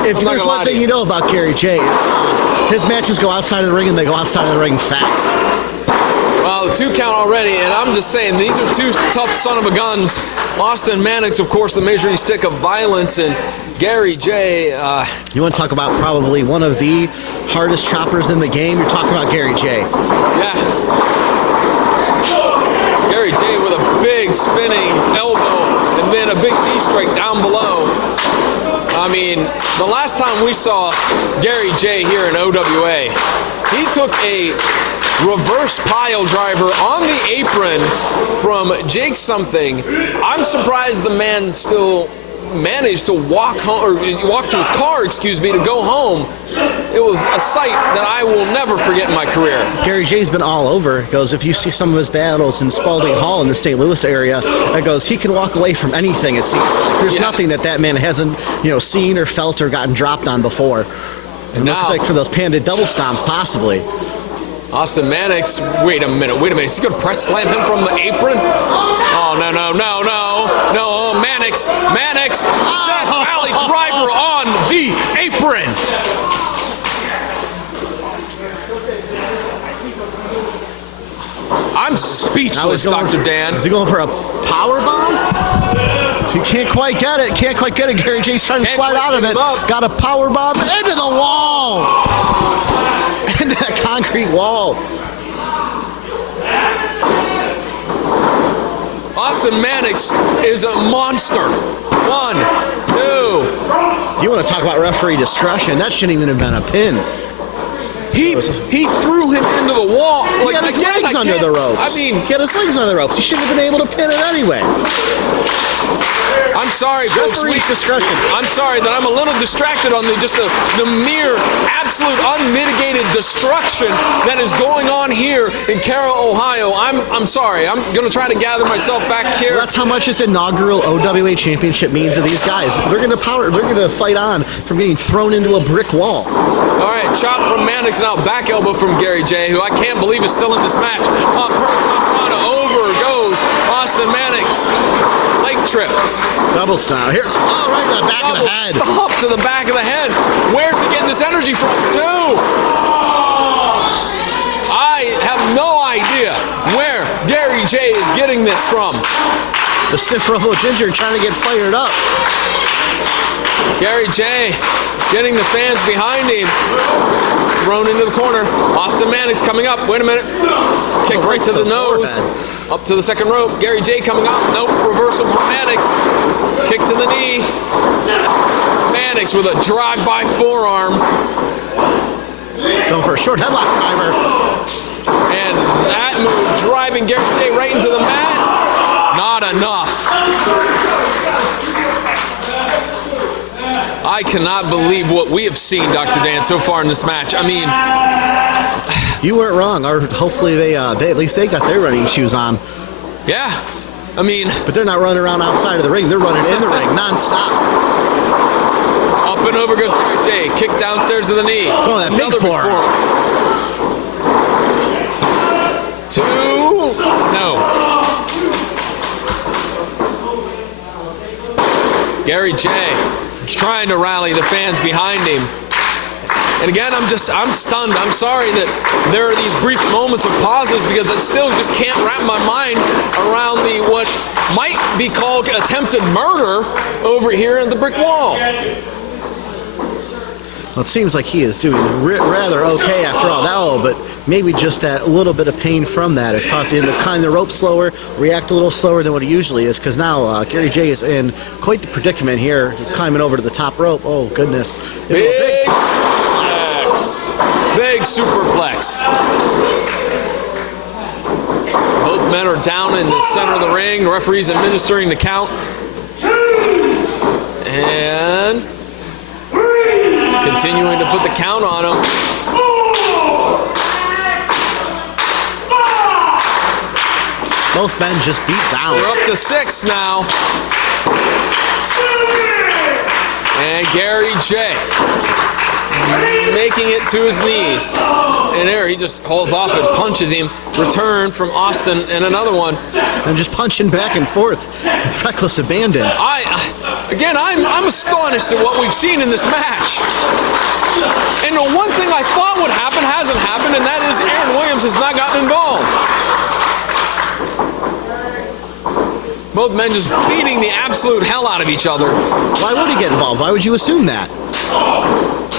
If there's one thing you know about Gary J, his matches go outside of the ring and they go outside of the ring fast. Well, the 2 count already, and I'm just saying, these are two tough son of a guns. Austin Mannix, of course, the measuring stick of violence, and Gary J. You want to talk about probably one of the hardest choppers in the game? You're talking about Gary J. Yeah. Gary J with a big spinning elbow and then a big knee strike down below. I mean, the last time we saw Gary J here in OWA, he took a reverse pile driver on the apron from Jake something. I'm surprised the man still managed to walk home, or walk to his car, to go home. It was a sight that I will never forget in my career. Gary J's been all over. It goes, if you see some of his battles in Spalding Hall in the St. Louis area, it goes, he can walk away from anything, it seems like. There's nothing that man hasn't, seen or felt or gotten dropped on before. And now, looks like for those Panda double stomps, possibly. Austin Mannix, wait a minute, is he going to press slam him from the apron? Oh, no, Mannix, Death Valley driver on the apron. I'm speechless, Dr. Dan. Is he going for a power bomb? He can't quite get it. Gary J's trying to slide out of it. Got a power bomb into the wall. Into that concrete wall. Austin Mannix is a monster. 1, 2. You want to talk about referee discretion? That shouldn't even have been a pin. He threw him into the wall. He had his legs under the ropes. He had his legs under the ropes. He shouldn't have been able to pin it anyway. I'm sorry, folks. Referee's discretion. I'm sorry that I'm a little distracted on the mere absolute unmitigated destruction that is going on here in Carroll, Ohio. I'm sorry. I'm going to try to gather myself back here. Well, that's how much this inaugural OWA championship means to these guys. They're going to fight on from getting thrown into a brick wall. All right, chop from Mannix, now back elbow from Gary J, who I can't believe is still in this match. Over goes Austin Mannix. Leg trip. Double stomp here. Oh, right to the back of the head. Stomp to the back of the head. Where's he getting this energy from, too? I have no idea where Gary J is getting this from. the stiff Robo Ginger trying to get fired up. Gary J getting the fans behind him. Thrown into the corner. Austin Mannix coming up. Wait a minute. Kick right to the nose. Up to the second rope. Gary J coming up. Nope. Reversal from Mannix. Kick to the knee. Mannix with a drive-by forearm. Going for a short headlock driver. And that move driving Gary J right into the mat. Not enough. I cannot believe what we have seen, Dr. Dan, so far in this match. I mean, you weren't wrong. Or hopefully they at least they got their running shoes on. Yeah, I mean, but they're not running around outside of the ring. They're running in the ring nonstop. Up and over goes Gary J. Kick downstairs to the knee. Oh, that big forearm. 2. No. Gary J. trying to rally the fans behind him. And again, I'm stunned. I'm sorry that there are these brief moments of pauses because I still just can't wrap my mind around what might be called attempted murder over here in the brick wall. Well, it seems like he is doing rather okay after all that. Oh, but maybe just that little bit of pain from that is causing him to climb the rope slower, react a little slower than what he usually is, because now Gary J is in quite the predicament here, climbing over to the top rope. Oh, goodness. Big superplex. Big superplex. Both men are down in the center of the ring. The referee's administering the count. And continuing to put the count on him. Both men just beat down. We're up to 6 now. And Gary J making it to his knees. And there he just hauls off and punches him. Return from Austin and another one. I'm just punching back and forth with reckless abandon. I'm astonished at what we've seen in this match. And the one thing I thought would happen hasn't happened, and that is Aaron Williams has not gotten involved. Both men just beating the absolute hell out of each other. Why would he get involved? Why would you assume that?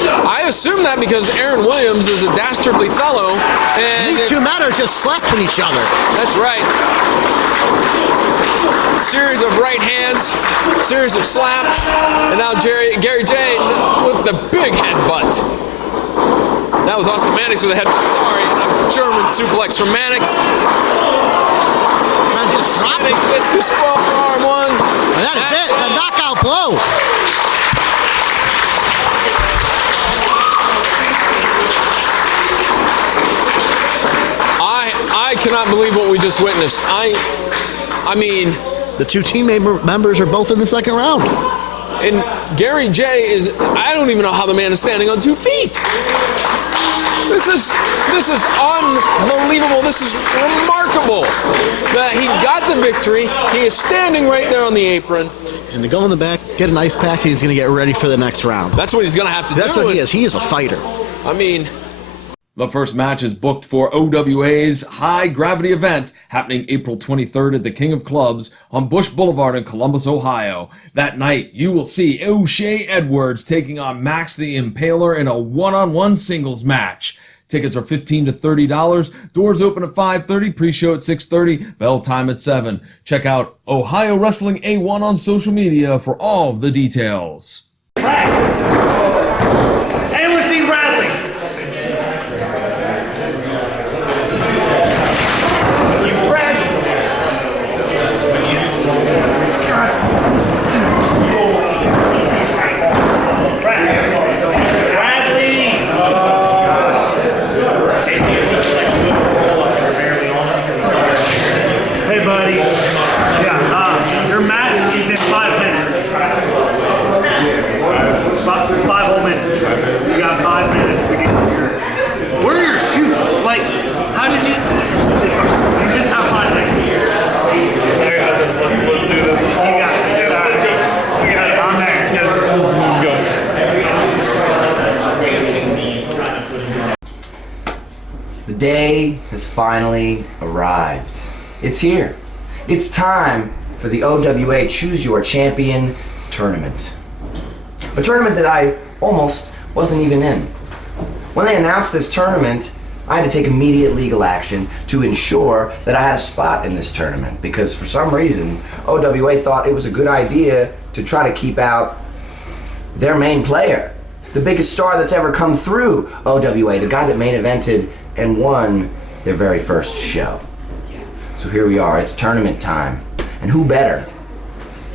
I assume that because Aaron Williams is a dastardly fellow. And these two men are just slapping each other. That's right. Series of right hands, series of slaps, and now Gary J with the big headbutt. That was Austin Mannix with a headbutt. Sorry, and a German suplex from Mannix. I'm just dropping. Viscous forearm one. And that is it. A knockout blow. I cannot believe what we just witnessed. I mean, the two team members are both in the second round. And Gary J is, I don't even know how the man is standing on 2 feet. This is unbelievable. This is remarkable that he got the victory. He is standing right there on the apron. He's going to go in the back, get an ice pack, and he's going to get ready for the next round. That's what he's going to have to do. That's what he is. He is a fighter. I mean, the first match is booked for OWA's High Gravity event happening April 23rd at the King of Clubs on Bush Boulevard in Columbus, Ohio. That night, you will see O'Shea Edwards taking on Max the Impaler in a one-on-one singles match. Tickets are $15 to $30. Doors open at 5:30, pre-show at 6:30, bell time at 7. Check out Ohio Wrestling A1 on social media for all of the details. The day has finally arrived. It's here. It's time for the OWA Choose Your Champion tournament. A tournament that I almost wasn't even in. When they announced this tournament, I had to take immediate legal action to ensure that I had a spot in this tournament, because for some reason, OWA thought it was a good idea to try to keep out their main player, the biggest star that's ever come through OWA, the guy that main evented and won their very first show. So here we are, it's tournament time. And who better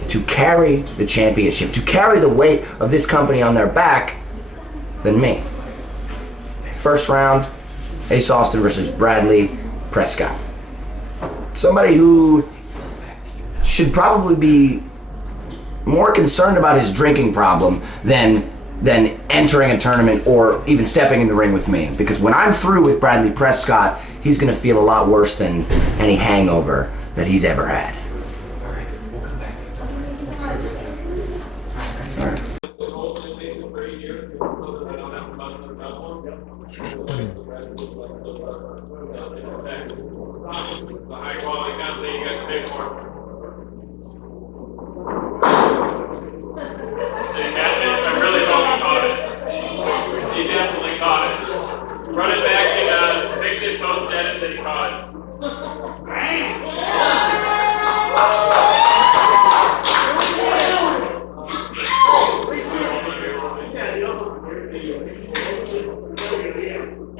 to carry the championship, to carry the weight of this company on their back than me? First round, Ace Austin versus Bradley Prescott. Somebody who should probably be more concerned about his drinking problem than entering a tournament or even stepping in the ring with me. Because when I'm through with Bradley Prescott, he's gonna feel a lot worse than any hangover that he's ever had. Run it back and fix it post edit that he caught.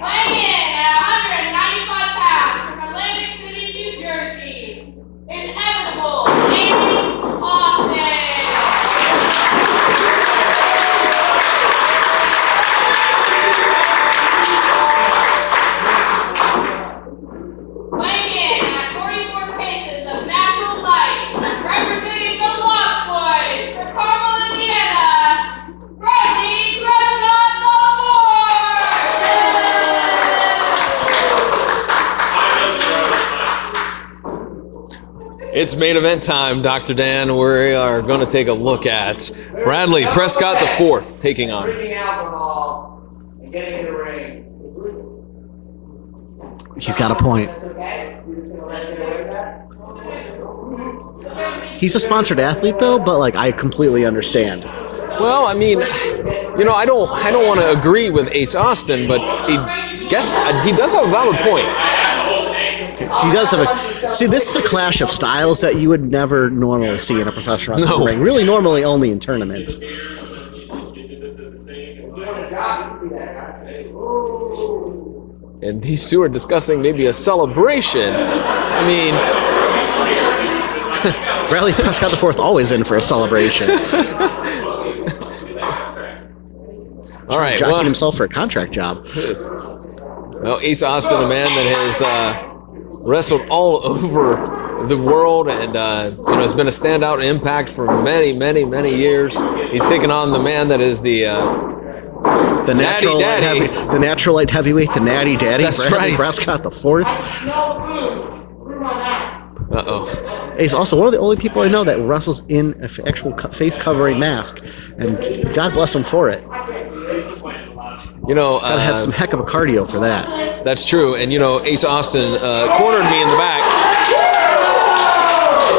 Weighing in at 195 pounds from Atlantic City, New Jersey, Inevitable Ace Austin. Weighing in at 44 paces of natural light, representing the Lost Boys from Carmel, Indiana, Bradley Prescott It's main event time, Dr. Dan. We are going to take a look at Bradley Prescott IV taking on. Drinking alcohol and getting in the ring. He's got a point. He's a sponsored athlete though, but like I completely understand. Well, I mean, you know, I don't want to agree with Ace Austin, but he does have a valid point. He does have a. See, this is a clash of styles that you would never normally see in a professional wrestling ring. Really, normally only in tournaments. And these two are discussing maybe a celebration. I mean, Bradley Prescott IV always in for a celebration. All right, jockeying himself for a contract job. Well, Ace Austin, a man that has wrestled all over the world and has been a standout and impact for many, many, many years. He's taken on the man that is the natural light heavyweight, the natty daddy, That's Bradley right. Prescott IV. Uh-oh. He's also one of the only people I know that wrestles in an actual face covering mask, and God bless him for it. You know, gotta have some heck of a cardio for that. That's true, and you know, Ace Austin cornered me in the back,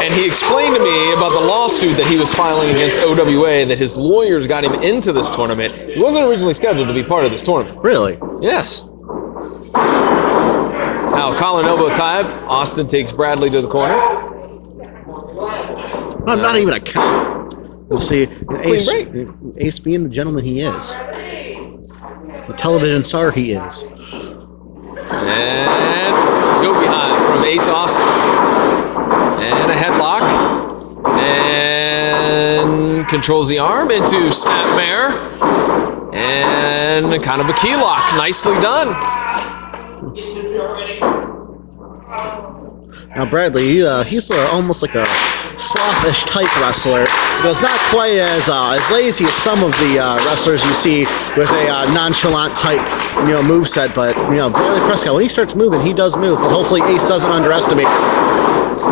and he explained to me about the lawsuit that he was filing against OWA, that his lawyers got him into this tournament. He wasn't originally scheduled to be part of this tournament. Really? Yes. Now, collar and elbow tie. Austin takes Bradley to the corner. No, not even a count. We'll see. Ace being the gentleman he is. The television star he is. And go behind from Ace Austin. And a headlock. And controls the arm into snapmare. And kind of a key lock. Nicely done. Now Bradley, he's almost like a slothish type wrestler. He's not quite as lazy as some of the wrestlers you see with a nonchalant type, moveset. But Bradley Prescott, when he starts moving, he does move. But hopefully Ace doesn't underestimate him.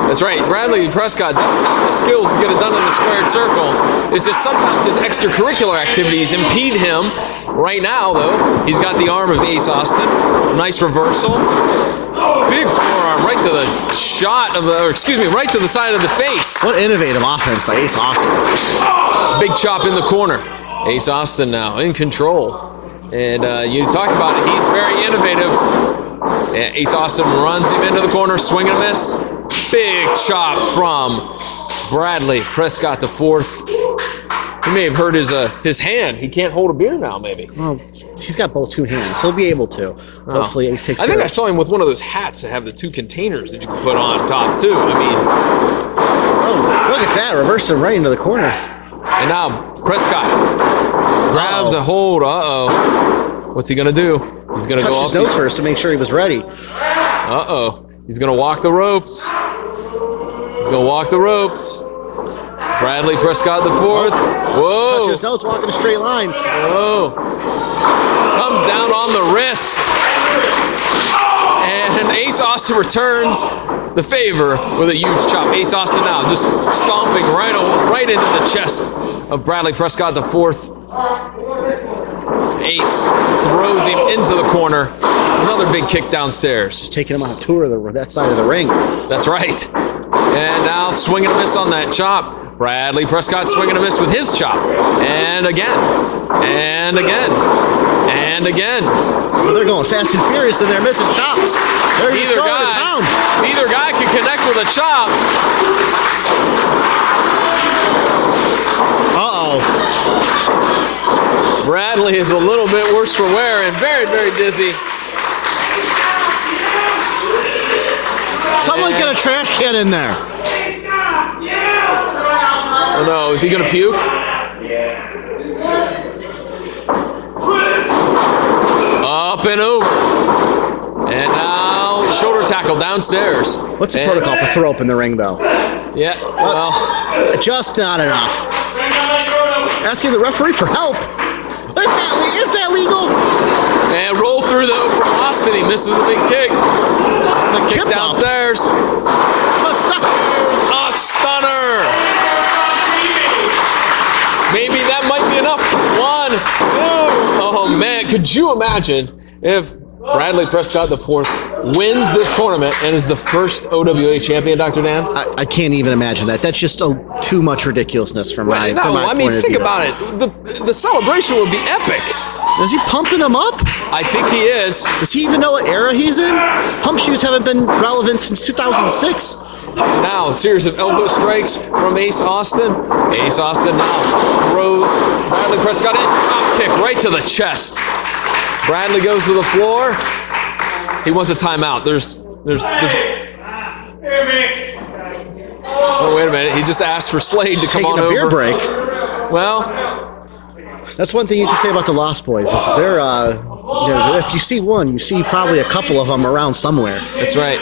That's right. Bradley Prescott does have the skills to get it done in the squared circle. It's just sometimes his extracurricular activities impede him. Right now, though, he's got the arm of Ace Austin. Nice reversal. Big forearm right to the right to the side of the face. What innovative offense by Ace Austin. Big chop in the corner. Ace Austin now in control. And you talked about it, he's very innovative. And Ace Austin runs him into the corner, swing and a miss. Big chop from Bradley Prescott the fourth. He may have hurt his hand. He can't hold a beer now, maybe. Well, he's got both two hands. He'll be able to. Hopefully, Ace takes I think care I saw him with one of those hats that have the two containers that you can put on top, too. I mean... Oh, look at that. Reverse him right into the corner. And now, Prescott grabs a hold. Uh-oh. What's he going to do? He's going to go Touch up. his nose first to make sure he was ready. Uh-oh. He's going to walk the ropes. He's going to walk the ropes. Bradley Prescott the fourth. Whoa. Touch his nose, walk in a straight line. Whoa. Comes down on the wrist. And Ace Austin returns the favor with a huge chop. Ace Austin now just stomping right into the chest of Bradley Prescott the fourth. Ace throws him into the corner. Another big kick downstairs. Just taking him on a tour of that side of the ring. That's right. And now swing and a miss on that chop. Bradley Prescott swinging a miss with his chop. And again. And again. And again. Well, they're going fast and furious and they're missing chops. They're just going to town. Either guy can connect with a chop. Uh-oh. Bradley is a little bit worse for wear and very, very dizzy. Someone get a trash can in there. Oh no, is he gonna puke? Up and over. And now shoulder tackle downstairs. What's the protocol for throw up in the ring, though? Yeah, well. Just not enough. Asking the referee for help. Is that legal? And roll through though from Austin. He misses the big kick. The kick downstairs. A stunner. Maybe that might be enough. 1, 2. Oh man, could you imagine if Bradley Prescott the fourth wins this tournament and is the first OWA champion, Dr. Dan? I can't even imagine that. That's just too much ridiculousness from my point of view. Think about it. The celebration would be epic. Is he pumping him up? I think he is. Does he even know what era he's in? Pump shoes haven't been relevant since 2006. Now, a series of elbow strikes from Ace Austin. Ace Austin now throws Bradley Prescott in. Drop kick right to the chest. Bradley goes to the floor. He wants a timeout. There's. Oh, wait a minute. He just asked for Slade to come on over. Taking a beer break. Well, that's one thing you can say about the Lost Boys. Is if you see one, you see probably a couple of them around somewhere. That's right.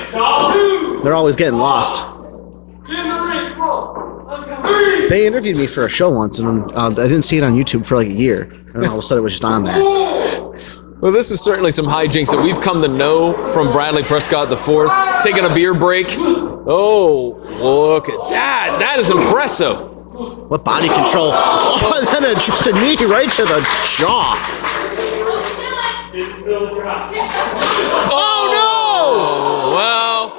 They're always getting lost. They interviewed me for a show once, and I didn't see it on YouTube for like a year. And then all of a sudden, it was just on there. Well, this is certainly some hijinks that we've come to know from Bradley Prescott the fourth. Taking a beer break. Oh, look at that. That is impressive. What body control. Oh, and then just a knee right to the jaw. Oh, no! Well.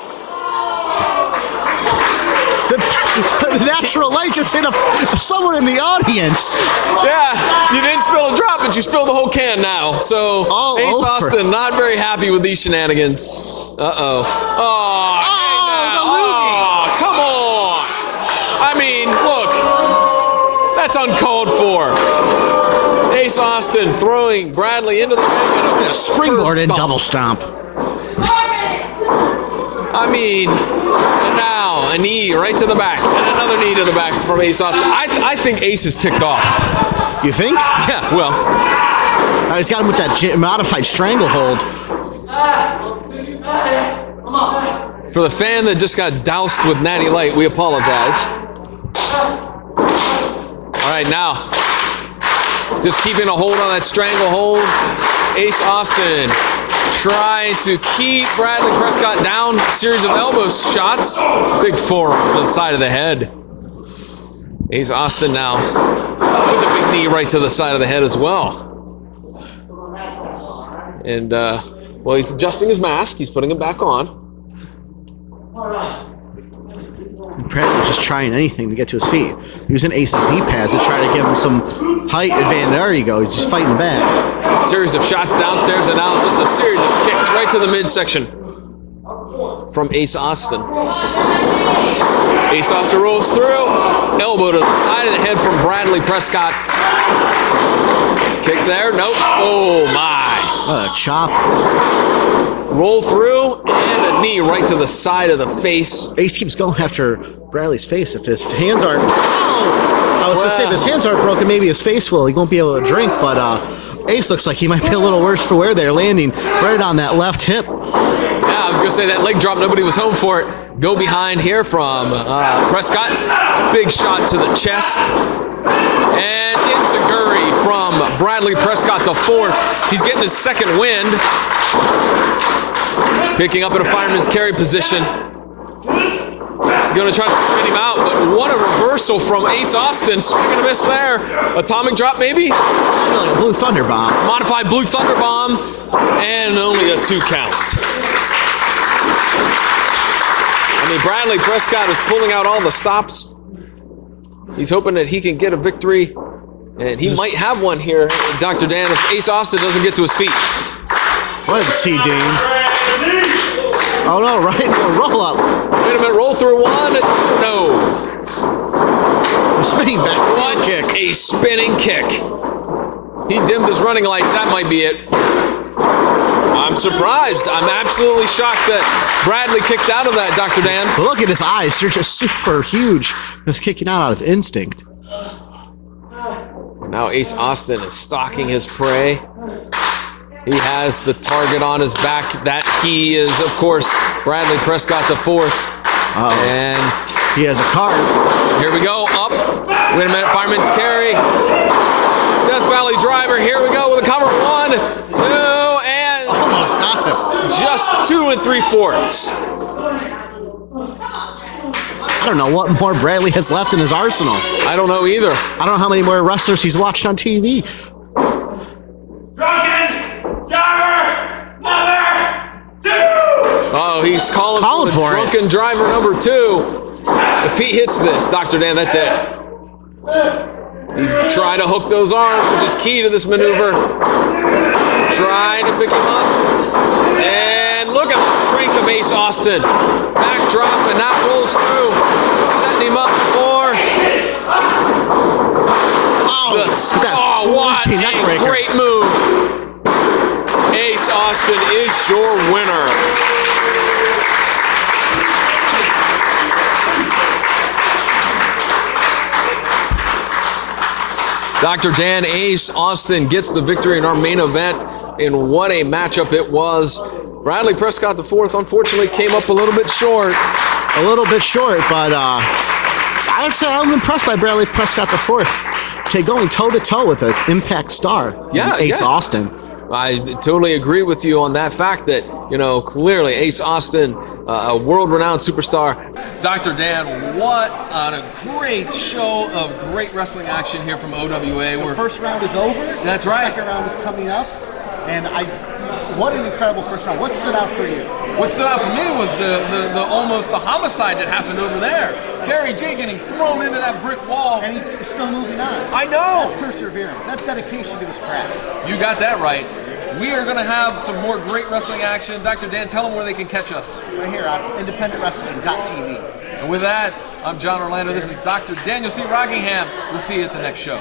The natural light just hit someone in the audience. Yeah, you didn't spill a drop, but you spilled the whole can now. So Ace Austin not very happy with these shenanigans. Uh-oh. Oh, come on. I mean, look. That's uncalled for. Ace Austin throwing Bradley into the ring. And springboard and double stomp. I mean, and now a knee right to the back and another knee to the back from Ace Austin. I think Ace is ticked off. You think? Yeah, well. He's got him with that modified stranglehold. For the fan that just got doused with Natty Light, we apologize. All right, now, just keeping a hold on that stranglehold. Ace Austin trying to keep Bradley Prescott down. Series of elbow shots. Big forearm to the side of the head. Ace Austin now with a big knee right to the side of the head as well. And, well, he's adjusting his mask. He's putting it back on. Bradley was just trying anything to get to his feet. Using Ace's knee pads to try to give him some height advantage. There you go. He's just fighting back. Series of shots downstairs and out. Just a series of kicks right to the midsection from Ace Austin. Ace Austin rolls through. Elbow to the side of the head from Bradley Prescott. Kick there. Nope. Oh, my. Chop. Roll through and a knee right to the side of the face. Ace keeps going after Bradley's face. If his hands aren't... Oh! I was going to say, if his hands aren't broken, maybe his face will. He won't be able to drink, but Ace looks like he might be a little worse for wear there, landing right on that left hip. Yeah, I was going to say that leg drop, nobody was home for it. Go behind here from Prescott. Big shot to the chest. And Enziguri from Bradley Prescott to fourth. He's getting his second wind. Picking up in a fireman's carry position. Gonna try to spin him out, but what a reversal from Ace Austin. Swing and a miss there. Atomic drop maybe? Like a Blue Thunder Bomb. Modified Blue Thunder Bomb, and only a 2 count. I mean, Bradley Prescott is pulling out all the stops. He's hoping that he can get a victory, and he might have one here, Dr. Dan, if Ace Austin doesn't get to his feet. What did see, Dean? Oh no, right? Roll up. Wait a minute, roll through one. No. Spinning back. What kick. A spinning kick. He dimmed his running lights. That might be it. I'm surprised. I'm absolutely shocked that Bradley kicked out of that, Dr. Dan. But look at his eyes. They're just super huge. Just kicking out of instinct. Now Ace Austin is stalking his prey. He has the target on his back. That he is, of course, Bradley Prescott to fourth. And he has a card. Here we go. Up. Wait a minute. Fireman's carry. Death Valley driver. Here we go with a cover. 1, 2, and almost got him. Just 2 3/4. I don't know what more Bradley has left in his arsenal. I don't know either. I don't know how many more wrestlers he's watched on TV. Oh, he's calling for drunken driver number 2. If he hits this, Dr. Dan, that's it. He's trying to hook those arms, which is key to this maneuver. Trying to pick him up. And look at the strength of Ace Austin. Backdrop, and that rolls through. Setting him up for what a great move. Ace Austin is your winner. Dr. Dan, Ace Austin gets the victory in our main event, and what a matchup it was. Bradley Prescott, the fourth, unfortunately came up a little bit short. A little bit short, but I would say I'm impressed by Bradley Prescott, the fourth. Okay, going toe-to-toe with an Impact star, Ace Austin. I totally agree with you on that fact that, you know, clearly Ace Austin, a world-renowned superstar. Dr. Dan, what a great show of great wrestling action here from OWA. The first round is over. That's right. The second round is coming up. And what an incredible first round. What stood out for you? What stood out for me was the almost the homicide that happened over there. Kerry J getting thrown into that brick wall. And he's still moving on. I know. That's perseverance. That's dedication to his craft. You got that right. We are going to have some more great wrestling action. Dr. Dan, tell them where they can catch us. Right here on independentwrestling.tv. And with that, I'm John Orlando. This is Dr. Daniel C. Rockingham. We'll see you at the next show.